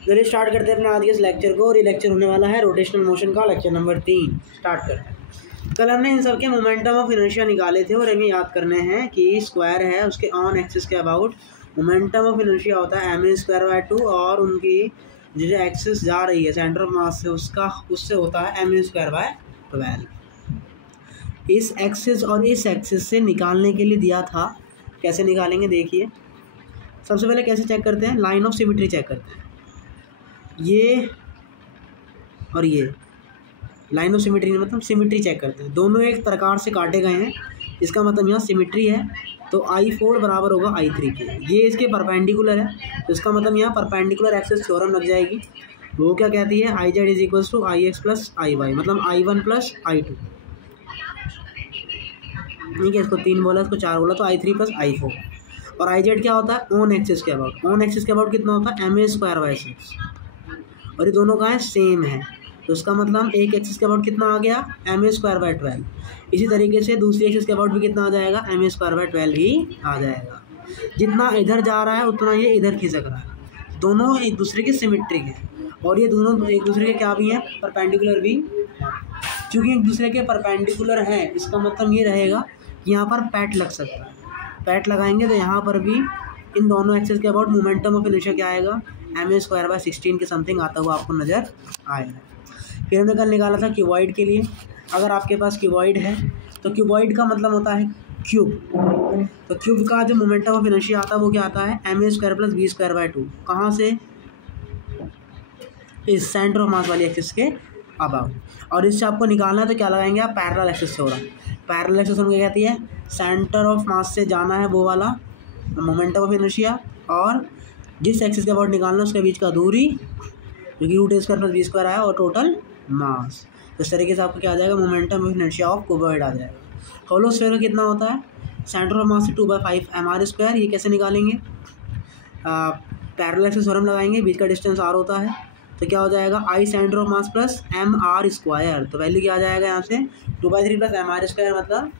चलिए स्टार्ट करते हैं अपने आज के इस लेक्चर को। और ये लेक्चर होने वाला है रोटेशनल मोशन का, लेक्चर नंबर 3 स्टार्ट करते हैं। कल हमने इन सब के मोमेंटम ऑफ इनर्शिया निकाले थे और हमें याद करने हैं कि स्क्वायर है उसके ऑन एक्सिस के अबाउट मोमेंटम ऑफ इनर्शिया होता है ma²/2 और उनकी जो एक्सिस जा रही है सेंटर ऑफ मास से उससे होता है ma²/12। इस एक्सिस और इस एक्सिस से निकालने के लिए दिया था, कैसे निकालेंगे देखिए। सबसे पहले कैसे चेक करते हैं, लाइन ऑफ सिमेट्री चेक करते हैं। ये और ये लाइन ऑफ सिमेट्री मतलब सिमेट्री चेक करते हैं, दोनों एक प्रकार से काटे गए हैं, इसका मतलब यहाँ सिमेट्री है। तो I4 बराबर होगा I3 के, ये इसके परपेंडिकुलर है तो इसका मतलब यहाँ परपेंडिकुलर एक्सिस थ्योरम लग जाएगी। वो क्या कहती है, IZ = IX + IY, मतलब I1 + I2। ठीक है, इसको 3 बोला, इसको 4 बोला, तो I3 + I4। और IZ क्या होता है, ऑन एक्सिस के अबाउट। ऑन एक्सिस के अबाउट कितना होता है, ma²/6। और ये दोनों का है सेम है, तो इसका मतलब एक एक्सिस के अबाउट कितना आ गया, ma²/12। इसी तरीके से दूसरी एक्सिस के अबाउट भी कितना आ जाएगा, ma²/12 ही आ जाएगा। जितना इधर जा रहा है उतना ये इधर खिसक रहा है, दोनों एक दूसरे की सिमेट्रिक है और ये दोनों एक दूसरे के क्या भी हैं, परपेंडिकुलर भी। क्योंकि एक दूसरे के परपेंडिकुलर हैं इसका मतलब ये रहेगा कि यहाँ पर पैट लग सकता है। पैट लगाएंगे तो यहाँ पर भी इन दोनों एक्सिस के अबाउट मोमेंटम ऑफ इनर्शिया क्या आएगा, ma²/16 के समथिंग आता हुआ आपको नज़र आएगा। फिर हमने कल निकाला था क्यूबॉइड के लिए। अगर आपके पास क्यूबॉइड है तो क्यूबॉइड का मतलब होता है क्यूब। तो क्यूब का जो मोमेंटम ऑफ इनर्शिया आता है वो क्या आता है, ma² + b²/2। कहाँ से, इस सेंटर ऑफ मास वाली एक्सिस के अबाउट। और इससे आपको निकालना है तो क्या लगाएंगे आप, parallel axis theorem. Parallel axis theorem क्या कहती है, सेंटर ऑफ मास से जाना है वो वाला मोमेंटम ऑफ इनर्शिया और जिस एक्सिस के अबाउट निकालना है उसके बीच का दूरी, जो कि √a² + b² आया, और टोटल मास। इस तरीके से आपको क्या आ जाएगा, momentum of inertia of cuboid आ जाएगा। होलो स्फीयर का कितना होता है, सेंटर ऑफ मास से 2/5 mr²। ये कैसे निकालेंगे, पैरेलल एक्सिस थ्योरम लगाएंगे, बीच का डिस्टेंस r होता है, तो क्या हो जाएगा, I centre of mass + mr²। तो वैल्यू क्या आ जाएगा यहाँ से, 2/3 + mr² मतलब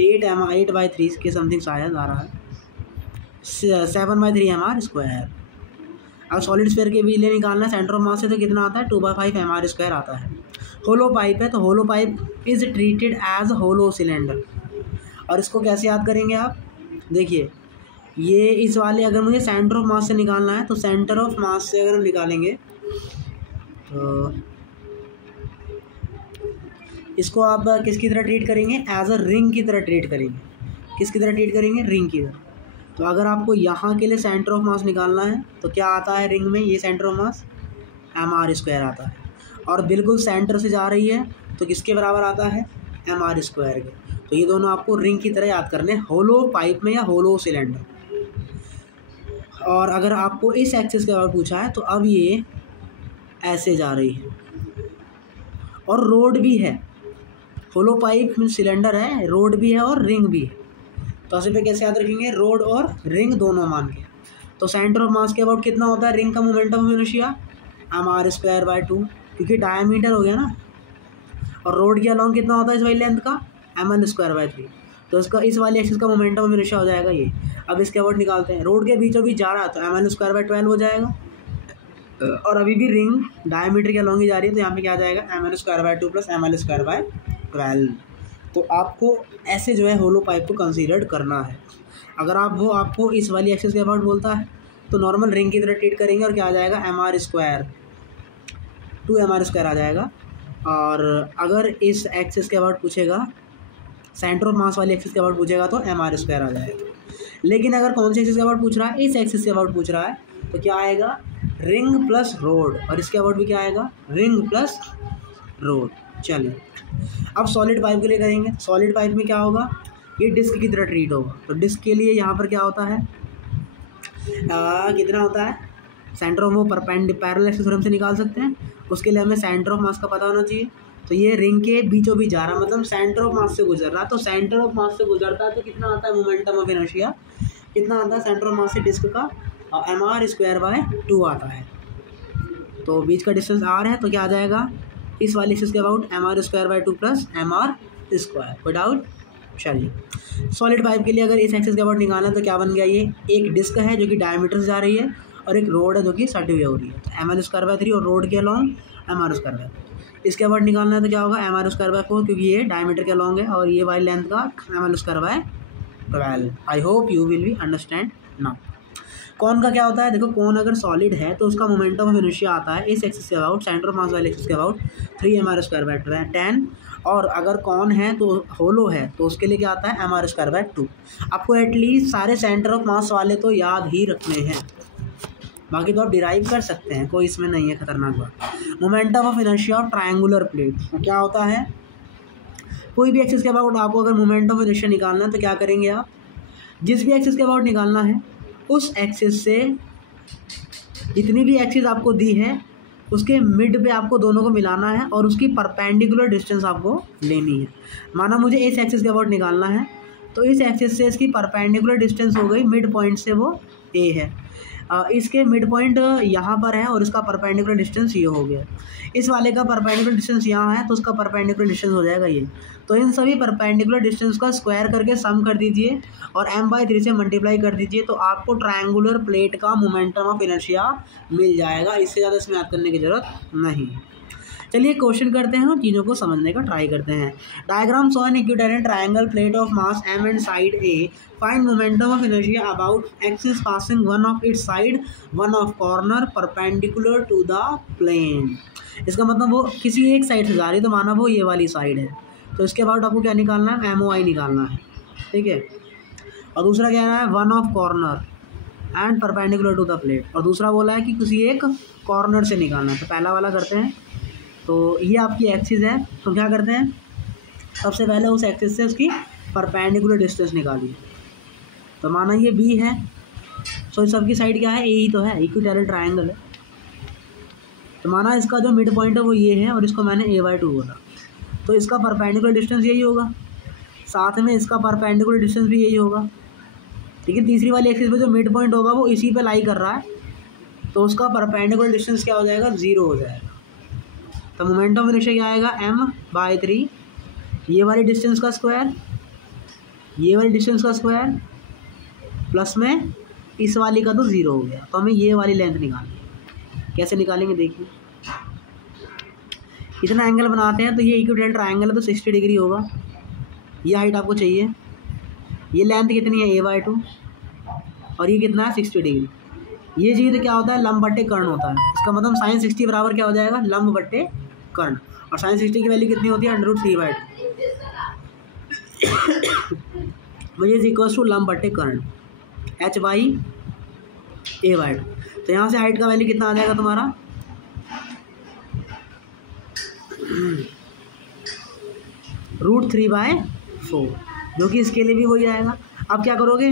8/3 के समथिंग शायद आ रहा है, 7/3 mr²। अब सॉलिड स्फीयर के भी लिए निकालना है सेंटर ऑफ मास से, तो कितना आता है, 2/5 mr² आता है। होलो पाइप है तो hollow pipe is treated as hollow cylinder. और इसको कैसे याद करेंगे आप, देखिए ये इस वाले, अगर मुझे सेंटर ऑफ मास से निकालना है तो सेंटर ऑफ मास से अगर हम निकालेंगे तो इसको आप किसकी तरह ट्रीट करेंगे, एज अ रिंग की तरह ट्रीट करेंगे। किसकी तरह ट्रीट करेंगे, रिंग की तरह। तो अगर आपको यहाँ के लिए सेंटर ऑफ मास निकालना है तो क्या आता है रिंग में, ये सेंटर ऑफ मास mr² आता है। और बिल्कुल सेंटर से जा रही है तो किसके बराबर आता है, mr² के। तो ये दोनों आपको रिंग की तरह याद करने, होलो पाइप में या होलो सिलेंडर। और अगर आपको इस एक्सिस के अबाउट पूछा है तो अब ये ऐसे जा रही है और रोड भी है। होलो पाइप में सिलेंडर है, रोड भी है और रिंग भी है। तो ऐसे पे कैसे याद रखेंगे, रोड और रिंग दोनों मान के। तो सेंटर ऑफ मास के अबाउट कितना होता है रिंग का मोमेंटम ऑफ इनर्शिया, mr²/2, क्योंकि डायमीटर हो गया ना। और रोड के अलॉन्ग कितना होता है इस वाली लेंथ का, ml²/3। तो इसका इस वाली एक्सिस का मोमेंटम ऑफ इनर्शिया हो जाएगा ये। अब इसके अबाउट निकालते हैं, रोड के बीचों बीच जा रहा है तो ml²/12 हो जाएगा। और अभी भी रिंग डायमीटर के अलॉन्ग ही जा रही है तो यहाँ पे क्या आ जाएगा, ml²/2 + ml²/12। तो आपको ऐसे जो है होलो पाइप को कंसीडर करना है। अगर आप वो आपको इस वाली एक्सिस के अबाउट बोलता है तो नॉर्मल रिंग की तरह ट्रीट करेंगे और क्या आ जाएगा, mr², 2 mr² आ जाएगा। और अगर इस एक्सिस के अबाउट पूछेगा, सेंटर ऑफ मास वाली एक्सिस के अबाउट पूछेगा तो mr² आ जाएगा। लेकिन अगर कौन सी एक्सिस के अबाउट पूछ रहा है, इस एक्सिस के अबाउट पूछ रहा है तो क्या आएगा, रिंग प्लस रोड। और इसके अबाउट भी क्या आएगा, रिंग प्लस रोड। चलिए अब सॉलिड पाइप के लिए करेंगे। सॉलिड पाइप में क्या होगा, ये डिस्क की तरह ट्रीट होगा। तो डिस्क के लिए यहाँ पर क्या होता है, कितना होता है, सेंटर ऑफ वो पैरेलल एक्सिस थ्योरम से निकाल सकते हैं। उसके लिए हमें सेंटर ऑफ मास का पता होना चाहिए। तो ये रिंग के बीचों बीच जा रहा है, मतलब सेंटर ऑफ मास से गुजर रहा है। तो सेंटर ऑफ मास से गुजरता है तो कितना आता है मोमेंटम ऑफ इनर्शिया, कितना आता है सेंटर ऑफ मास से डिस्क का, mr²/2 आता है। तो बीच का डिस्टेंस r है तो क्या आ जाएगा, इस वाली एक्सिस के अबाउट mr²/2 + mr²। कोई डाउट, चलिए सॉलिड पाइप के लिए अगर इस एक्सिस के अबाउट निकालना है तो क्या बन गया, ये एक डिस्क है जो कि डायमीटर से जा रही है और एक रोड है जो कि सटी हुई हो रही है, तो ml²/3 और रोड के अलॉन्ग mr²/4। इसके बाद निकालना है तो क्या होगा mr²/4, क्योंकि ये डायमीटर के अलॉन्ग है और ये वाली लेंथ का ml²/12। I hope you will be understand now. कौन का क्या होता है, देखो कौन अगर सॉलिड है तो उसका मोमेंटम ऑफ इनर्शिया आता है इस एक्सिस के अबाउट, सेंटर ऑफ मास वाले एक्सिस के अबाउट 3mr²/10, और अगर कौन है तो होलो है तो उसके लिए क्या आता है mr²/2। आपको एटलीस्ट सारे सेंटर ऑफ मास वाले तो याद ही रखने हैं, बाकी तो आप डिराइव कर सकते हैं, कोई इसमें नहीं है खतरनाक बात। Momentum of inertia of triangular plate क्या होता है, कोई भी एक्सिस के अबाउट आपको अगर मोमेंटम ऑफ इनर्शिया निकालना है तो क्या करेंगे आप, जिस भी एक्सिस के अबाउट निकालना है उस एक्सिस से जितनी भी एक्सिस आपको दी है उसके मिड पे आपको दोनों को मिलाना है और उसकी परपेंडिकुलर डिस्टेंस आपको लेनी है। माना मुझे इस एक्सिस के अबाउट निकालना है तो इस एक्सिस से इसकी परपेंडिकुलर डिस्टेंस हो गई मिड पॉइंट से, वो ए है, इसके मिड पॉइंट यहाँ पर है और इसका परपेंडिकुलर डिस्टेंस ये हो गया, इस वाले का परपेंडिकुलर डिस्टेंस यहाँ है तो उसका परपेंडिकुलर डिस्टेंस हो जाएगा ये। तो इन सभी परपेंडिकुलर डिस्टेंस का स्क्वायर करके सम कर दीजिए और m/3 से मल्टीप्लाई कर दीजिए, तो आपको ट्रायंगुलर प्लेट का मोमेंटम ऑफ इनर्शिया मिल जाएगा। इससे ज़्यादा इसमें याद करने की ज़रूरत नहीं। चलिए क्वेश्चन करते हैं और चीज़ों को समझने का ट्राई करते हैं। Diagram show an equilateral triangle plate of mass m and side A, find momentum of inertia about axis passing one of its side, one of corner perpendicular to the plane. इसका मतलब वो किसी एक side से जा रही है, तो माना वो ये वाली साइड है, तो इसके अबाउट आपको क्या निकालना है, MOI निकालना है, ठीक है। और दूसरा क्या है, one of corner and perpendicular to the plate, और दूसरा बोला है कि किसी एक कॉर्नर से निकालना है। तो पहला वाला करते हैं, तो ये आपकी एक्सिस है, तो क्या करते हैं सबसे पहले उस एक्सिस से उसकी परपेंडिकुलर डिस्टेंस निकालिए। तो माना ये B है, सो इस सबकी साइड क्या है, A ही तो है, इक्विटोरियल ट्रायंगल है। तो माना इसका जो मिड पॉइंट है वो ये है और इसको मैंने A/2 बोला, तो इसका परपेंडिकुलर डिस्टेंस यही होगा, साथ में इसका परपेंडिकुलर डिस्टेंस भी यही होगा। लेकिन तीसरी वाली एक्सिस पे जो मिड पॉइंट होगा वो इसी पे लाई कर रहा है, तो उसका परपेंडिकुलर डिस्टेंस क्या हो जाएगा, 0 हो जाएगा। तो मोमेंटम ऑफ इनर्शिया क्या आएगा, m/3, ये वाली डिस्टेंस का स्क्वायर, ये वाली डिस्टेंस का स्क्वायर, प्लस में इस वाली का तो 0 हो गया। तो हमें ये वाली लेंथ निकालनी है। कैसे निकालेंगे देखिए, इतना एंगल बनाते हैं, तो ये इक्विटोरियल ट्रायंगल है तो 60 डिग्री होगा, ये हाइट आपको चाहिए, ये लेंथ कितनी है A/2 और ये कितना है 60 डिग्री। ये चीज़ तो क्या होता है, लंब बट्टे कर्ण होता है। इसका मतलब sin 60 बराबर क्या हो जाएगा, लंब बट्टे कर्ण, और sin 60 की वैल्यू कितनी होती है, √3/2, मुझे इज इक्वल टू लंब बट्टे कर्ण h/A/2। तो यहाँ से हाइट का वैल्यू कितना आ जाएगा तुम्हारा, √3/4, जो कि इसके लिए भी वही आएगा। अब क्या करोगे,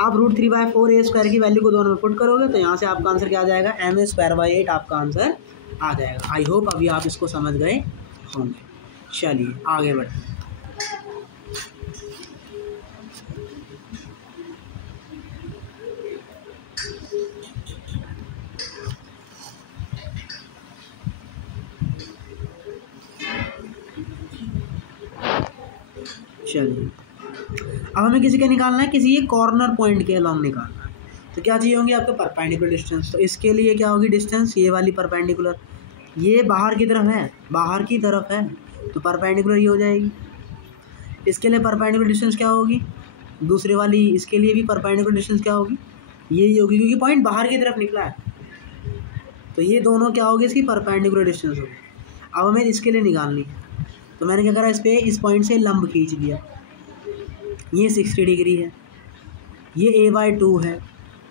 आप √3/4 A² की वैल्यू को दोनों में पुट करोगे, तो यहाँ से आपका आंसर क्या आ जाएगा, ma²/8 आपका आंसर आ जाएगा। आई होप अभी आप इसको समझ गए होंगे। चलिए आगे बढ़ते हैं। चलिए अब हमें किसी का निकालना है, किसी एक कॉर्नर पॉइंट के अलॉन्ग निकालना है, तो क्या चाहिए होंगे आपको, परपेंडिकुलर डिस्टेंस। तो इसके लिए क्या होगी डिस्टेंस, ये वाली परपेंडिकुलर, ये बाहर की तरफ है, बाहर की तरफ है, तो परपेंडिकुलर ये हो जाएगी। इसके लिए परपेंडिकुलर डिस्टेंस क्या होगी, दूसरे वाली, इसके लिए भी परपेंडिकुलर डिस्टेंस क्या होगी, यही होगी, क्योंकि पॉइंट बाहर की तरफ निकला है, तो ये दोनों क्या होगी, इसकी परपेंडिकुलर डिस्टेंस होगी। अब हमें इसके लिए निकालनी है, तो मैंने क्या करा, इस पर इस पॉइंट से लंब खींच दिया, ये 60 डिग्री है, ये A/2 है,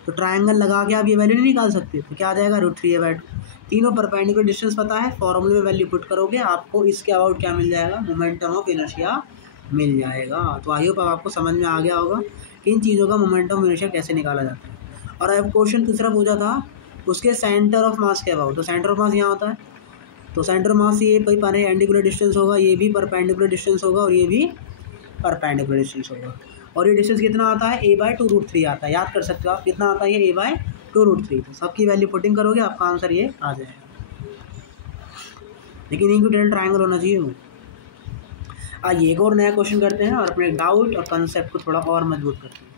तो ट्रायंगल लगा के आप ये वैल्यू नहीं निकाल सकते, तो क्या आ जाएगा, √3/2। तीनों परपेंडिकुलर डिस्टेंस पता है, फॉर्मूले में वैल्यू पुट करोगे, आपको इसके अबाउट क्या मिल जाएगा, मोमेंटम ऑफ इनर्शिया मिल जाएगा। तो आई होप अब आपको समझ में आ गया होगा कि इन चीज़ों का मोमेंटम ऑफ इनर्शिया कैसे निकाला जाता है। और अब क्वेश्चन दूसरा पूछा था उसके सेंटर ऑफ मास के अबाउट, तो सेंटर ऑफ मास यहाँ होता है, तो सेंटर ऑफ मास ये परपेंडिकुलर डिस्टेंस होगा, ये भी परपेंडिकुलर डिस्टेंस होगा और ये भी परपेंडिकुलर डिस्टेंस होगा। और ये डिस्टेंस कितना आता है, A/2 √3 आता है, याद कर सकते हो आप कितना आता है, ये A/2 √3। तो सबकी वैल्यू पुटिंग करोगे आपका आंसर ये आ जाएगा, लेकिन इक्विटोरियल ट्रायंगल होना चाहिए वो। आइए एक और नया क्वेश्चन करते हैं और अपने डाउट और कंसेप्ट को थोड़ा और मजबूत करते हैं।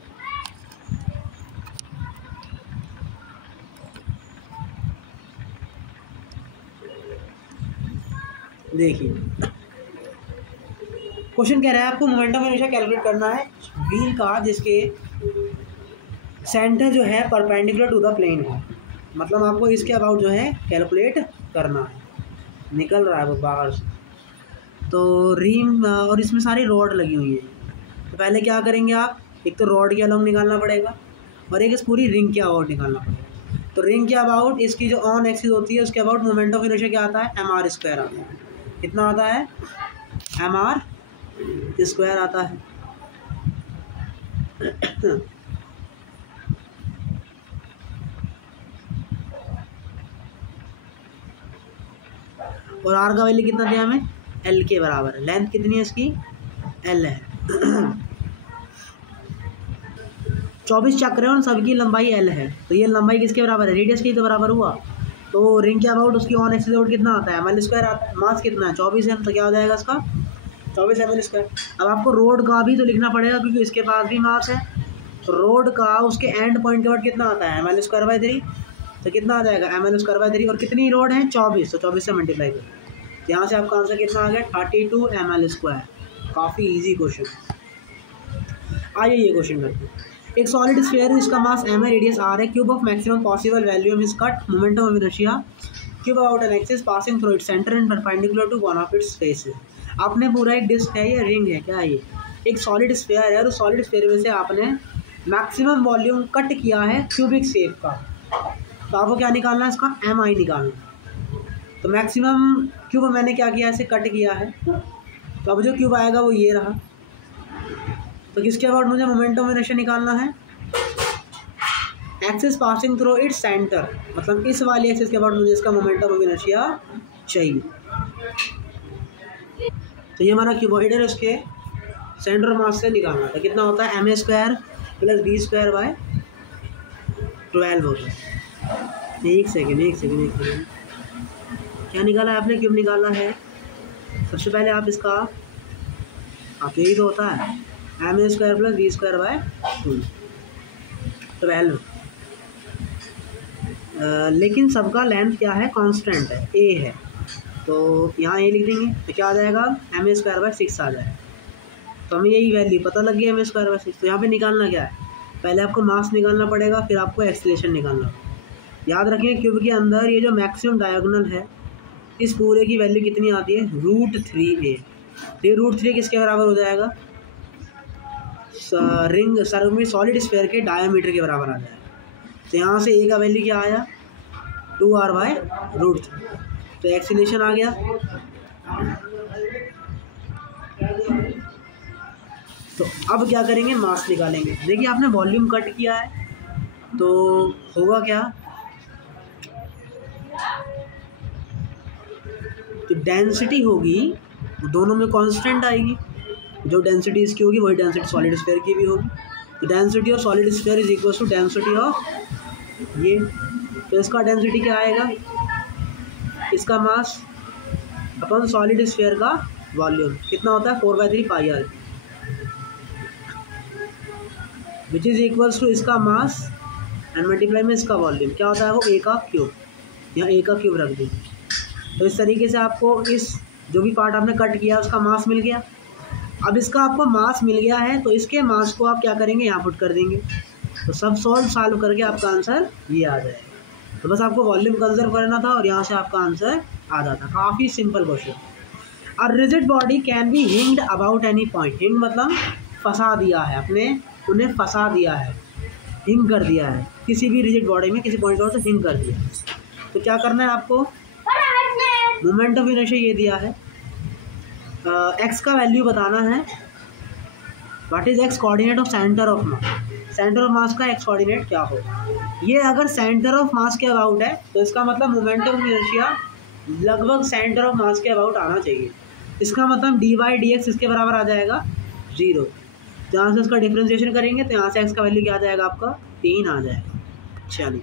देखिए क्वेश्चन कह रहा है आपको मोमेंटम ऑफ इनर्शिया कैलकुलेट करना है व्हील का जिसके सेंटर जो है परपेंडिकुलर टू द प्लेन है, मतलब आपको इसके अबाउट जो है कैलकुलेट करना है। निकल रहा है वो बाहर से, तो रिम और इसमें सारी रॉड लगी हुई है। तो पहले क्या करेंगे आप, एक तो रॉड के अलाउंग निकालना पड़ेगा और एक इस पूरी रिंग के अबाउट निकालना पड़ेगा। तो रिंग के अबाउट इसकी जो ऑन एक्सिस होती है उसके अबाउट मोमेंट ऑफ इनर्शिया क्या आता है, mr स्क्वायर आता है। कितना आता है, mr स्क्वायर आता है। और आर का वैल्यू कितना दिया हमें, एल के बराबर है। लेंथ कितनी है इसकी, एल है। 24 चक्र है और सबकी लंबाई एल है, तो ये लंबाई किसके बराबर है, रेडियस की तो बराबर हुआ। तो रिंग के अबाउट उसकी ऑन एक्सिस अबाउट कितना आता है, ml स्क्वायर। मास कितना है, 24 है, तो क्या हो जाएगा इसका 24 ml स्क्वायर। अब आपको रोड का भी तो लिखना पड़ेगा क्योंकि इसके पास भी मास है। तो रोड का उसके एंड पॉइंट के बाद कितना आता है, ml स्क्वायर बाई 3। तो कितना आ जाएगा, ml स्क्वायर बाई 3। और कितनी रोड है, 24, तो 24 से मल्टीप्लाई करो। तो यहाँ से आपका आंसर कितना आ गया, 32 ml स्क्वायर। काफ़ी ईजी क्वेश्चन। आइए ये क्वेश्चन करते हैं। एक सॉलिड स्फीयर जिसका मास m है, रेडियस r है, cube of maximum possible value is cut momentum of inertia cube about an axis passing through its centre and perpendicular to one of its faces. आपने पूरा एक disc है, ये ring है, क्या है ये, एक सॉलिड स्फीयर है और सॉलिड स्फीयर में से आपने मैक्सिमम वॉल्यूम कट किया है क्यूबिक शेप का। तो आपको क्या निकालना है, इसका mi निकालना। तो मैक्सिमम क्यूब मैंने क्या किया, इसे कट किया है, तो अब जो क्यूब आएगा वो ये रहा। तो किसके अबाउट मुझे मोमेंटम ऑफ इनर्शिया निकालना है, axis passing through its centre, मतलब इस वाली एक्सिस के अबाउट मुझे इसका मोमेंटम ऑफ इनर्शिया चाहिए। तो ये हमारा क्यूबॉइड है, उसके सेंटर ऑफ मास से निकालना था। कितना होता है, ma square plus b square by 12 होता है। एक सेकेंड क्या निकाला है आपने, क्यूब निकाला है। सबसे पहले आप इसका, आप यही तो होता है, ma square plus b square by 12। लेकिन सबका लेंथ क्या है, कांस्टेंट है, a है, तो यहाँ a लिख देंगे। तो क्या आ जाएगा, ma स्क्वायर बाय 6 आ जाएगा। तो हमें यही वैल्यू पता लग गई, ma स्क्वायर बाय 6। तो यहाँ पे निकालना क्या है, पहले आपको मास निकालना पड़ेगा, फिर आपको एक्सीलरेशन निकालना पड़ेगा। याद रखें क्यूब के अंदर ये जो मैक्सिमम डायगोनल है, इस पूरे की वैल्यू कितनी आती है, √3a। ये √3 किसके बराबर हो जाएगा, रिंग सर्कल में सॉलिड स्फीयर के डायमीटर के बराबर आ जाएगा। तो यहाँ से a का वैल्यू क्या आया, 2r बाय √3। तो एक्सीलरेशन आ गया। तो अब क्या करेंगे, मास निकालेंगे। देखिए आपने वॉल्यूम कट किया है, तो होगा क्या, तो डेंसिटी होगी दोनों में कांस्टेंट आएगी। जो डेंसिटी इसकी होगी वही डेंसिटी सॉलिड स्फीयर की भी होगी। तो density of solid sphere is equal to density of ये। तो इसका डेंसिटी क्या आएगा, इसका मास अपन सॉलिड स्फीयर का वॉल्यूम कितना होता है, 4/3 pi R, which is equals to इसका मास एंड मल्टीप्लाई में इसका वॉल्यूम क्या होता है, वो a का क्यूब। यहाँ a का क्यूब रख देंगे। तो इस तरीके से आपको इस जो भी पार्ट आपने कट किया उसका मास मिल गया। अब इसका आपको मास मिल गया है, तो इसके मास को आप क्या करेंगे, यहाँ पुट कर देंगे। तो सब सॉल्व करके आपका आंसर ये आ जाएगा। तो बस आपको वॉल्यूम कंजर्व करना था और यहाँ से आपका आंसर आ जाता। काफ़ी simple question. A rigid body can be hinged about any point. हिंग मतलब फंसा दिया है, अपने उन्हें फंसा दिया है, हिंग कर दिया है, किसी भी रिजिड बॉडी में किसी पॉइंट पर हिंग कर दिया। तो क्या करना है आपको, मोमेंट ऑफ इनर्शिया ये दिया है, एक्स का वैल्यू बताना है। What is x coordinate of centre of mass. Centre of मास का एक्स कोऑर्डिनेट क्या होगा। ये अगर सेंटर ऑफ मास के अबाउट है तो इसका मतलब मोमेंट ऑफ इनर्शिया लगभग सेंटर ऑफ मास के अबाउट आना चाहिए। इसका मतलब dy/dx इसके बराबर आ जाएगा 0। तो यहाँ से इसका डिफ्रेंशिएशन करेंगे तो यहाँ से एक्स का वैल्यू क्या आ जाएगा, आपका 3 आ जाएगा। चलिए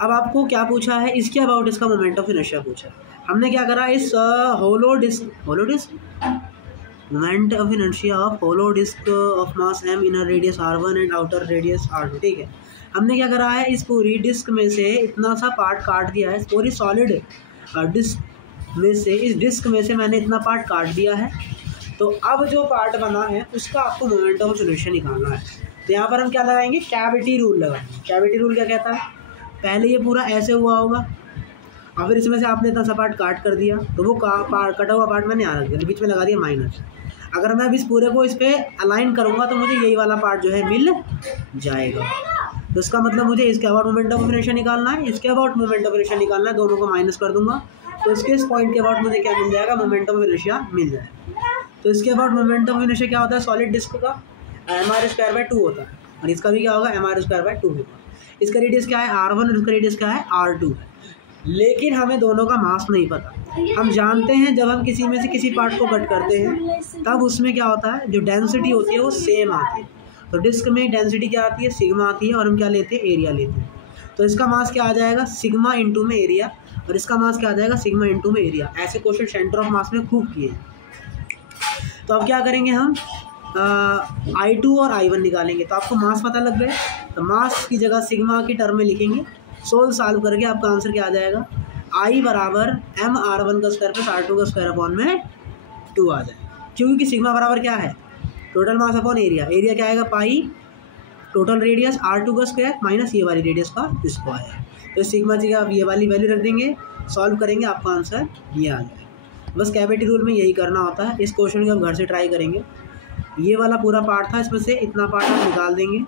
अब आपको क्या पूछा है, इसके अबाउट इसका मोमेंट ऑफ इनर्शिया पूछा है। हमने क्या करा, इस hollow disc moment of inertia of hollow disc of mass m inner radius r1 and outer radius r2। ठीक है, हमने क्या करा है, इस पूरी डिस्क में से इतना सा पार्ट काट दिया है। पूरी सॉलिड डिस्क में से, इस डिस्क में से मैंने इतना पार्ट काट दिया है। तो अब जो पार्ट बना है उसका आपको मोमेंट ऑफ इनर्शिया निकालना है। तो यहाँ पर हम क्या लगाएंगे, कैविटी रूल लगाएंगे। कैविटी रूल क्या कहता है, पहले ये पूरा ऐसे हुआ होगा, और फिर इसमें से आपने इतना सा पार्ट काट कर दिया, तो वो कटा हुआ पार्ट मैंने यहाँ रख दिया, बीच में लगा दिया माइनस। अगर मैं अब इस पूरे को इस पर अलाइन करूँगा तो मुझे यही वाला पार्ट जो है मिल जाएगा। तो इसका मतलब मुझे इसके अबाउट मोमेंट ऑफ इनर्शिया निकालना है, इसके अबाउट मोमेंट ऑफ इनर्शिया निकालना है, दोनों को माइनस कर दूंगा तो इसके इस पॉइंट के अबाउट मुझे क्या मिल जाएगा, मोमेंट ऑफ इनर्शिया मिल जाएगा। तो इसके अबाउट मोमेंट ऑफ इनर्शिया क्या होता है, सॉलिड डिस्क का mr²/2 होता है, और इसका भी क्या होगा, mr²/2 होगा। इसका रेडियस क्या है r1 और इसका रेडियस क्या है r2 है। लेकिन हमें दोनों का मास नहीं पता। हम जानते हैं जब हम किसी में से किसी पार्ट को कट करते हैं तब उसमें क्या होता है, जो डेंसिटी होती है वो सेम आती है। तो डिस्क में डेंसिटी क्या आती है, सिग्मा आती है, और हम क्या लेते हैं, एरिया लेते हैं। तो इसका मास क्या आ जाएगा, सिग्मा इंटू में एरिया, और इसका मास क्या आ जाएगा, सिग्मा इंटू में एरिया। ऐसे क्वेश्चन सेंटर ऑफ मास में खूब किए। तो अब क्या करेंगे हम, I2 और I1 निकालेंगे। तो आपको मास पता लग गया, तो मास की जगह सिग्मा की टर्म में लिखेंगे। सॉल्व करके आपका आंसर क्या आ जाएगा, I बराबर mr1 का स्क्वायर प्लस r2 का स्क्वायर अपॉन में 2 आ जाएगा। क्योंकि सिग्मा बराबर क्या है, total mass upon area. Area क्या आएगा, पाई टोटल रेडियस r2 का स्क्वायर माइनस ये वाली रेडियस का स्क्वायर। तो सिग्मा जी आप ये वाली वैल्यू रख देंगे, सॉल्व करेंगे, आपका आंसर ये आ जाएगा। बस कैविटी रूल में यही करना होता है। इस क्वेश्चन को आप घर से ट्राई करेंगे। ये वाला पूरा पार्ट था, इसमें से इतना पार्ट आप निकाल देंगे।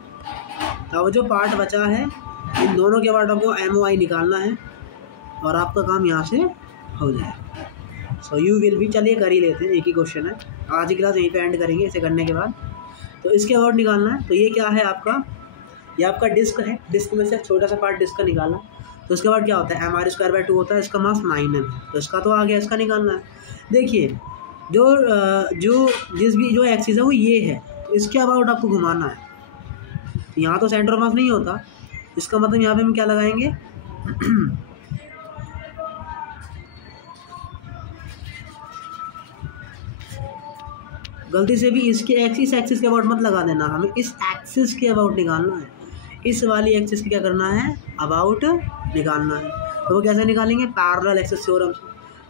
अब जो पार्ट बचा है इन दोनों के बाद आपको MOI निकालना है और आपका काम यहाँ से हो जाएगा। सो यू विल भी, चलिए कर ही लेते हैं, एक ही क्वेश्चन है। आज की क्लास यहीं पे एंड करेंगे इसे करने के बाद। तो इसके अबाउट निकालना है। तो ये क्या है आपका, ये आपका डिस्क है, डिस्क में से छोटा सा पार्ट डिस्क का निकालना। तो उसके बाद क्या होता है, mr²/2 होता है, इसका मास 9m है। तो इसका तो आ गया, इसका निकालना है। देखिए जो एक्सिस है वो ये है, तो इसके अबाउट आपको घुमाना है। तो यहाँ तो सेंटर ऑफ मास नहीं होता, इसका मतलब यहाँ पे हम क्या लगाएंगे गलती से भी इसके एक्सिस के अबाउट मत लगा देना, हमें इस एक्सिस के अबाउट निकालना है। इस वाली एक्सिस के क्या करना है, अबाउट निकालना है। तो वो कैसे निकालेंगे, पैरेलल एक्सिस थ्योरम से।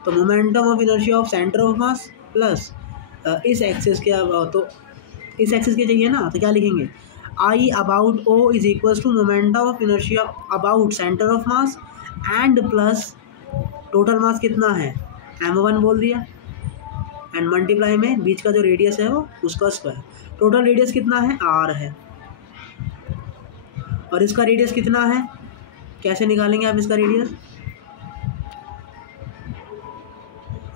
तो momentum of inertia of centre of mass plus इस एक्सिस के अबाउट, तो इस एक्सिस के चाहिए ना, तो क्या लिखेंगे, I about O is equals to momentum of inertia about centre of mass and plus total mass कितना है, m1 बोल दिया, एंड मल्टीप्लाई में बीच का जो रेडियस है वो उसका स्क्वायर। टोटल रेडियस कितना है, r है, और इसका रेडियस कितना है, कैसे निकालेंगे आप इसका रेडियस,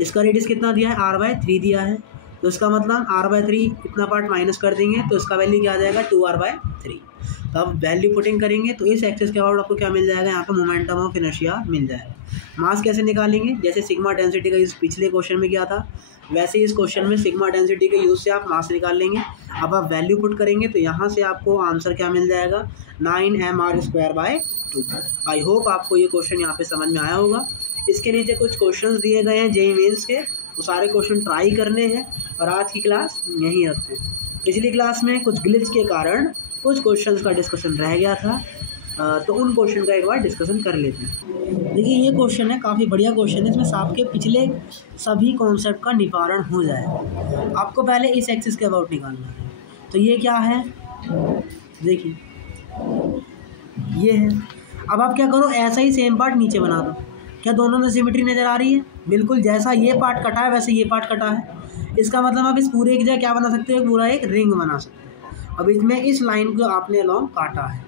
इसका रेडियस कितना दिया है, r/3 दिया है। तो इसका मतलब r/3 इतना पार्ट माइनस कर देंगे तो इसका वैल्यू क्या आ जाएगा, 2r/3। तो अब वैल्यू पुटिंग करेंगे तो इस एक्सिस के अबाउट आपको क्या मिल जाएगा, यहाँ पे मोमेंटम ऑफ इनर्शिया मिल जाएगा। मास कैसे निकालेंगे, जैसे सिग्मा डेंसिटी का यूज़ पिछले क्वेश्चन में किया था, वैसे ही इस क्वेश्चन में सिग्मा डेंसिटी के यूज़ से आप मास निकाल लेंगे। अब आप वैल्यू पुट करेंगे तो यहाँ से आपको आंसर क्या मिल जाएगा, 9mr²/2। आई होप आपको ये क्वेश्चन यहाँ पे समझ में आया होगा। इसके नीचे कुछ क्वेश्चंस दिए गए हैं जेईई मेंस के, वो सारे क्वेश्चन ट्राई करने हैं, और आज की क्लास यहीं रखते हैं। पिछली क्लास में कुछ ग्लिच के कारण कुछ क्वेश्चंस का डिस्कशन रह गया था, तो उन क्वेश्चन का एक बार डिस्कशन कर लेते हैं। देखिए ये क्वेश्चन है, काफ़ी बढ़िया क्वेश्चन है, इसमें आपके पिछले सभी कॉन्सेप्ट का निवारण हो जाएगा। आपको पहले इस एक्सिस के अबाउट निकालना है। तो ये क्या है, देखिए ये है। अब आप क्या करो, ऐसा ही सेम पार्ट नीचे बना दो। क्या दोनों में सिमेट्री नज़र आ रही है, बिल्कुल जैसा ये पार्ट कटा है वैसे ये पार्ट कटा है। इसका मतलब आप इस पूरे की जगह क्या बना सकते हो, पूरा एक रिंग बना सकते हो। अब इसमें इस लाइन को आपने अलॉन्ग काटा है,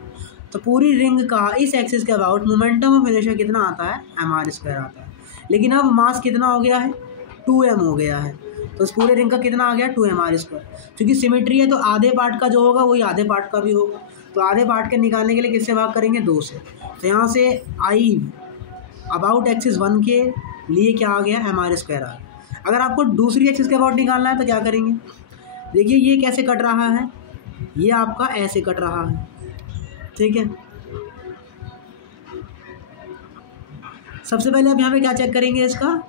तो पूरी रिंग का इस एक्सिस के अबाउट मोमेंटम ऑफ इनर्शिया कितना आता है, mr² आता है। लेकिन अब मास कितना हो गया है, 2m हो गया है। तो इस पूरे रिंग का कितना आ गया, 2mr²। क्योंकि सिमेट्री है तो आधे पार्ट का जो होगा वही आधे पार्ट का भी होगा। तो आधे पार्ट के निकालने के लिए किससे भाग करेंगे, 2 से। तो यहाँ से I अबाउट एक्सिस 1 के लिए क्या आ गया, mr² आ गया। अगर आपको दूसरी एक्सिस के अबाउट निकालना है तो क्या करेंगे, देखिए ये कैसे कट रहा है, ये आपका ऐसे कट रहा है, ठीक है। सबसे पहले आप यहाँ पे क्या चेक करेंगे, इसका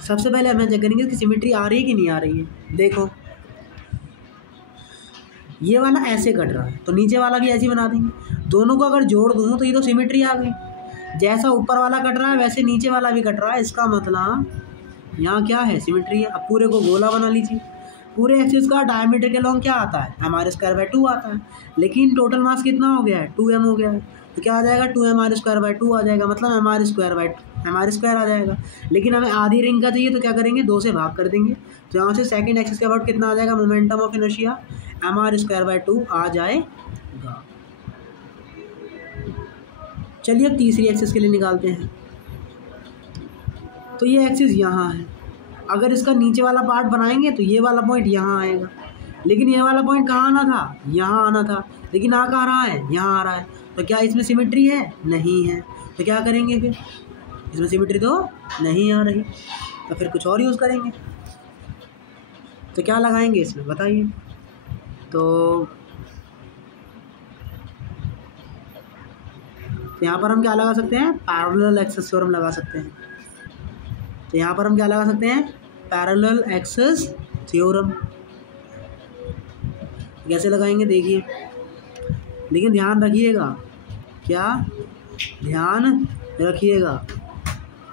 सबसे पहले हम चेक करेंगे इसकी सिमेट्री आ रही है कि नहीं आ रही है। देखो ये वाला ऐसे कट रहा है तो नीचे वाला भी ऐसे ही बना देंगे। दोनों को अगर जोड़ दूँ तो ये तो सिमेट्री आ गई। जैसा ऊपर वाला कट रहा है वैसे नीचे वाला भी कट रहा है। इसका मतलब यहाँ क्या है, सिमेट्री है। अब पूरे को गोला बना लीजिए। पूरे एक्सिस का डायमीटर के लॉन्ग क्या आता है, mr²/2 आता है, लेकिन टोटल मास कितना हो गया है, 2m हो गया है। तो क्या आ जाएगा, 2mr²/2 आ जाएगा, मतलब mr² आ जाएगा। लेकिन हमें आधी रिंग का चाहिए, तो क्या करेंगे, 2 से भाग कर देंगे। तो यहाँ से सेकंड एक्सिस के अबाउट कितना आ जाएगा, मोमेंटम ऑफ इनर्शिया mr²/2 आ जाएगा। चलिए अब तीसरी एक्सिस के लिए निकालते हैं। तो ये एक्सिस यहाँ है, अगर इसका नीचे वाला पार्ट बनाएंगे तो ये वाला पॉइंट यहाँ आएगा, लेकिन ये वाला पॉइंट कहाँ आना था, यहाँ आना था, लेकिन आ कहाँ रहा है, यहाँ आ रहा है। तो क्या इसमें सिमेट्री है, नहीं है। तो क्या करेंगे फिर, इसमें सिमेट्री तो नहीं आ रही, तो फिर कुछ और यूज़ करेंगे। तो क्या लगाएंगे इसमें बताइए। तो यहाँ पर हम क्या लगा सकते हैं, पैरेलल एक्सिस थ्योरम लगा सकते हैं। तो यहाँ पर हम क्या लगा सकते हैं, पैरेलल एक्सिस थ्योरम। कैसे लगाएंगे देखिए, लेकिन ध्यान रखिएगा, क्या ध्यान रखिएगा,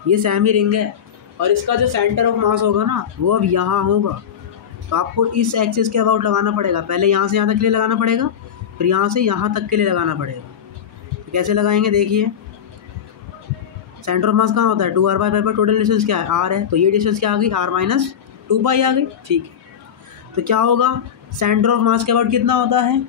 ये सेमी रिंग है और इसका जो सेंटर ऑफ मास होगा ना वो अब यहाँ होगा। तो आपको इस एक्सिस के अबाउट लगाना पड़ेगा, पहले यहाँ से यहाँ तक के लिए लगाना पड़ेगा, फिर यहाँ से यहाँ तक के लिए लगाना पड़ेगा। तो कैसे लगाएंगे देखिए, सेंटर ऑफ मास कहाँ होता है, 2r/5 पर टोटल डिस्टेंस क्या है, r है, तो ये डिस्टेंस क्या आ गई, r-2π आ गई, ठीक है। तो क्या होगा, सेंटर ऑफ मास के अबाउट कितना होता है,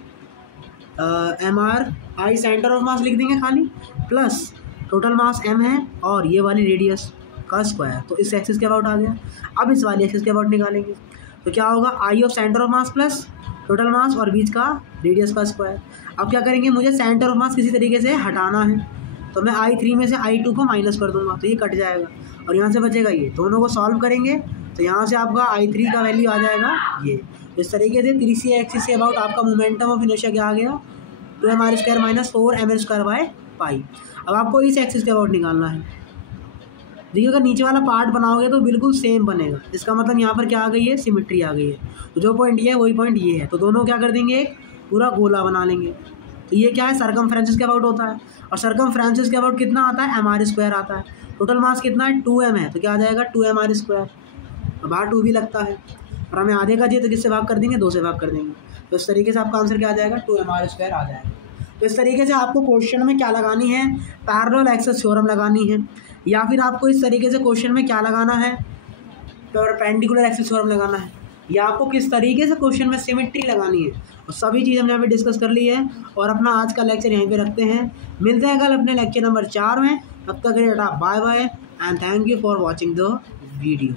mr, सेंटर ऑफ मास लिख देंगे खाली, प्लस टोटल मास m है और ये वाली रेडियस का स्क्वायर। तो इस एक्सिस के अबाउट आ गया। अब इस वाली एक्सिस के अबाउट निकालेंगे, तो क्या होगा, i of centre of mass plus total मास और बीच का रेडियस का स्क्वायर। अब क्या करेंगे, मुझे सेंटर ऑफ मास किसी तरीके से हटाना है, तो मैं i3 में से i2 को माइनस कर दूंगा, तो ये कट जाएगा और यहाँ से बचेगा ये। दोनों को सॉल्व करेंगे तो यहाँ से आपका i3 का वैल्यू आ जाएगा ये। इस तरीके से तीसरी एक्सिस के अबाउट आपका मोमेंटम ऑफ इनर्शिया क्या आ गया, 2mr² - 4ml²/π। अब आपको इस एक्सिस के अबाउट निकालना है। देखिए अगर नीचे वाला पार्ट बनाओगे तो बिल्कुल सेम बनेगा, इसका मतलब यहाँ पर क्या आ गई है, सिमेट्री आ गई है। तो जो पॉइंट ये है वही पॉइंट ये है, तो दोनों क्या कर देंगे, एक पूरा गोला बना लेंगे। तो ये क्या है, सर्कमफ्रेंसिस के अबाउट होता है, और सर्कमफ्रेंसिस के अबाउट कितना आता है, mr² आता है। टोटल मास कितना है, 2m है, तो क्या आ जाएगा, 2mr²। अब बाहर 2 भी लगता है और हमें आधे का चाहिए, तो किससे भाग कर देंगे, 2 से भाग कर देंगे। तो इस तरीके से आपका आंसर क्या आ जाएगा, 2mr² आ जाएगा। तो इस तरीके से आपको क्वेश्चन में क्या लगानी है, पैरेलल एक्सिस थ्योरम लगानी है, या फिर आपको इस तरीके से क्वेश्चन में क्या लगाना है, परपेंडिकुलर एक्सिस थ्योरम लगाना है, या आपको किस तरीके से क्वेश्चन में सिमेट्री लगानी है। और सभी चीज़ हमने यहाँ पे डिस्कस कर ली है, और अपना आज का लेक्चर यहीं पे रखते हैं। मिलते हैं कल अपने लेक्चर नंबर 4 में। तब तक bye bye and thank you for watching the video.